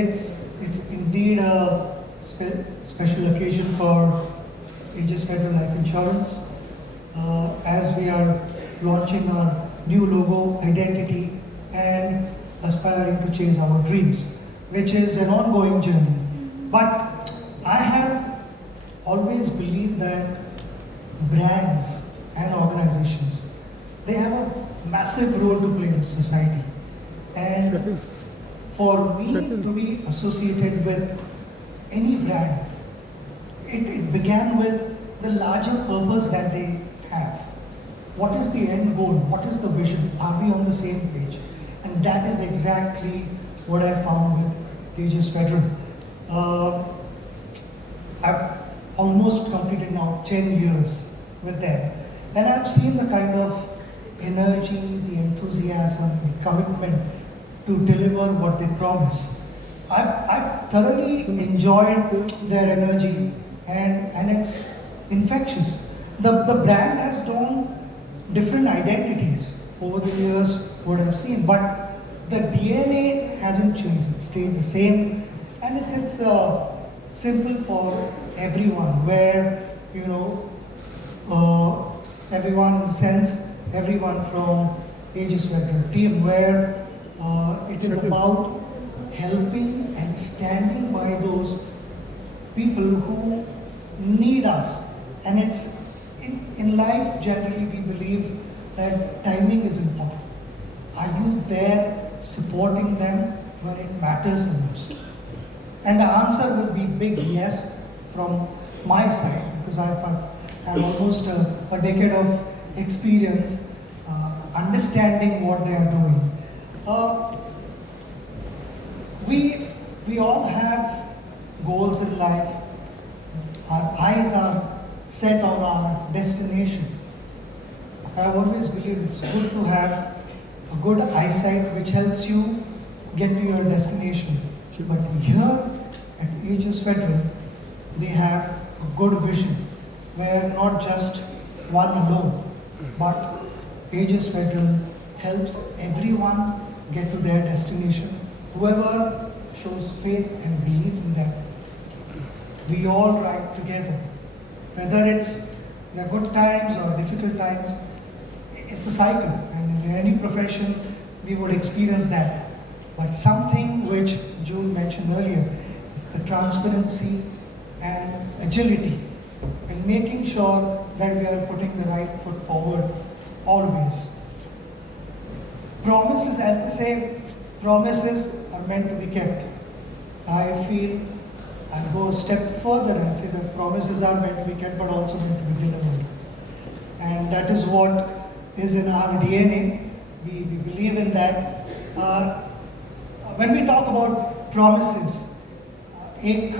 It's indeed a special occasion for Aegis Federal Life Insurance as we are launching our new logo, identity, and aspiring to chase our dreams, which is an ongoing journey. But I have always believed that brands and organizations, they have a massive role to play in society. And for me to be associated with any brand, it began with the larger purpose that they have. What is the end goal? What is the vision? Are we on the same page? And that is exactly what I found with Aegis Federal. I've almost completed now 10 years with them. And I've seen the kind of energy, the enthusiasm, the commitment to deliver what they promise. I've thoroughly enjoyed their energy and it's infectious. The brand has drawn different identities over the years, what I've seen, but the DNA hasn't changed, it stayed the same, and it's simple for everyone, where, you know, everyone in the sense, everyone from Aegis Federal team, where it is about helping and standing by those people who need us. And it's in life, generally we believe that timing is important. Are you there supporting them when it matters the most? And the answer would be big yes from my side, because I've had almost a decade of experience understanding what they are doing. We all have goals in life. Our eyes are set on our destination. I've always believed it's good to have a good eyesight which helps you get to your destination. But here at Aegis Federal, they have a good vision where not just one alone, but Aegis Federal helps everyone get to their destination. Whoever shows faith and belief in them, we all ride together. Whether it's the good times or difficult times, it's a cycle, and in any profession we would experience that. But something which June mentioned earlier is the transparency and agility, and making sure that we are putting the right foot forward always. Promises, as they say, promises are meant to be kept. I feel I'll go a step further and say that promises are meant to be kept, but also meant to be delivered. And that is what is in our DNA. We believe in that. When we talk about promises, एक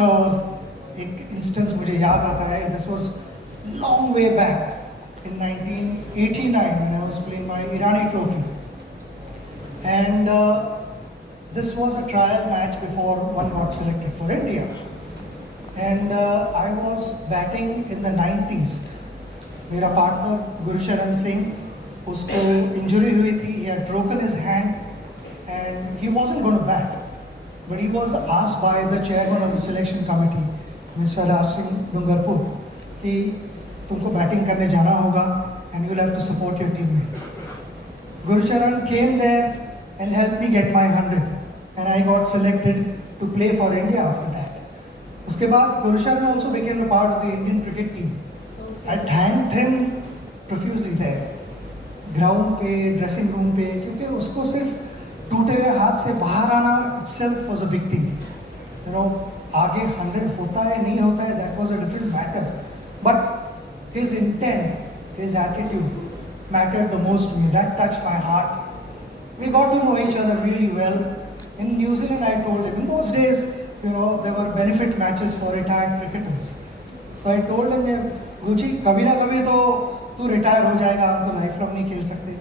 instance मुझे याद आता है. This was long way back in 1989 when I was playing my Irani Trophy, and this was a trial match before one got selected for India. And I was batting in the 90s. मेरा partner Gurucharan Singh, उसको injury हुई थी. He had broken his hand and he wasn't going to bat. But he was asked by the chairman of the selection committee, Mr. Raj Singh Dungarpur, कि तुमको batting करने जाना होगा and you'll have to support your teammate. Gurucharan came there and helped me get my 100, and I got selected to play for India after that. उसके बाद Gurucharan also became a part of the Indian cricket team. I thanked him profusely there, ground पे, dressing room पे, क्योंकि उसको सिर्फ टूटे हुए हाथ से बाहर आना itself was a big thing. You know, आगे 100 होता है नहीं होता है, that was a different matter. But his intent, his attitude mattered the most to me. That touched my heart. We got to know each other really well. In New Zealand, I told him, in those days, you know, there were benefit matches for retired cricketers. So I told him, गुरुजी कभी ना कभी तो तू retire हो जाएगा, हम तो life long नहीं खेल सकते,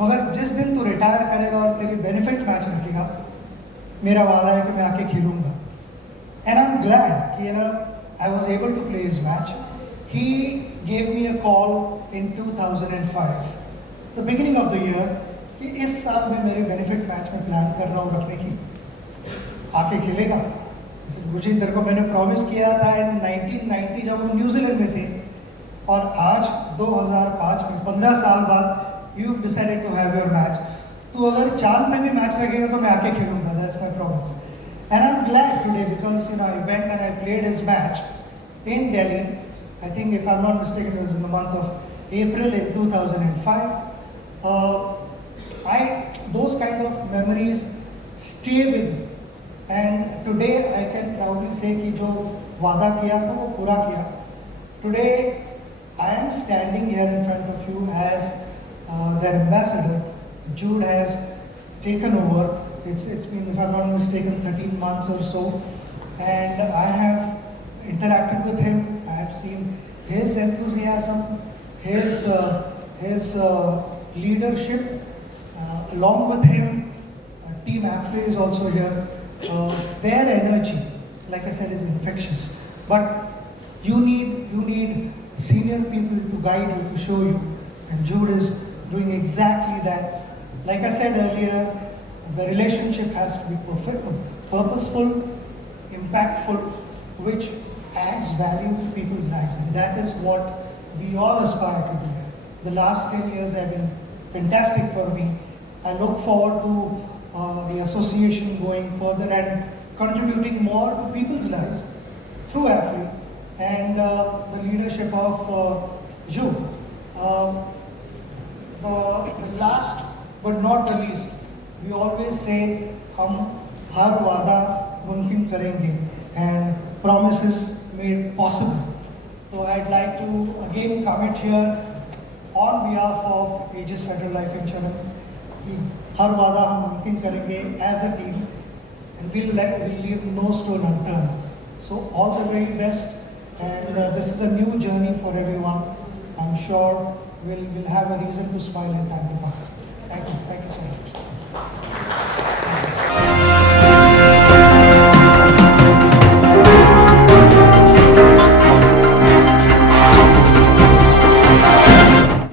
मगर जिस दिन तू रिटायर करेगा और तेरी बेनिफिट मैच रखेगा, मेरा वादा है कि मैं आके खेलूंगा. And I'm glad कि I was able to play his match. He gave me a call in 2005, the beginning of the year, कि इस साल मैं मेरे बेनिफिट मैच में प्लान कर रहा हूँ रखने की. आके खेलेगा। जैसे मुझे तेरे को मैंने प्रॉमिस किया था इन 1990 जब हम न्यूजीलैंड में थे, और आज 2005 में 15 साल बाद you decided to have your match. तो अगर चांद में भी मैच रखेगा तो मैं आके खेलूंगा, that's my promise. And I am glad today because I went and I played his match in Delhi. I think if I'm not mistaken, it was in the month of April in 2005. Those kind of memories stay with me. And today I can proudly say कि जो वादा किया था वो पूरा किया. Today I am standing here in front of you as the ambassador. Jude has taken over. It's been, if I'm not mistaken, 13 months or so, and I have interacted with him. I have seen his enthusiasm, his leadership. Along with him, Team AFLE is also here. Their energy, like I said, is infectious. But you need senior people to guide you, to show you, and Jude is doing exactly that. Like I said earlier, the relationship has to be purposeful, impactful, which adds value to people's lives, and that is what we all aspire to do. The last 10 years have been fantastic for me. I look forward to the association going further and contributing more to people's lives through AFLE and the leadership of Jude. The last but not the least, we always say हम हर वादा मुमकिन करेंगे, and promises made possible. So I'd like to again commit here on behalf of Aegis Federal Life Insurance कि हर वादा हम मुमकिन करेंगे as a team, and we'll leave no stone unturned. So all the very best, and this is a new journey for everyone. I'm sure we'll have a reason to smile in time to come. Thank you so much.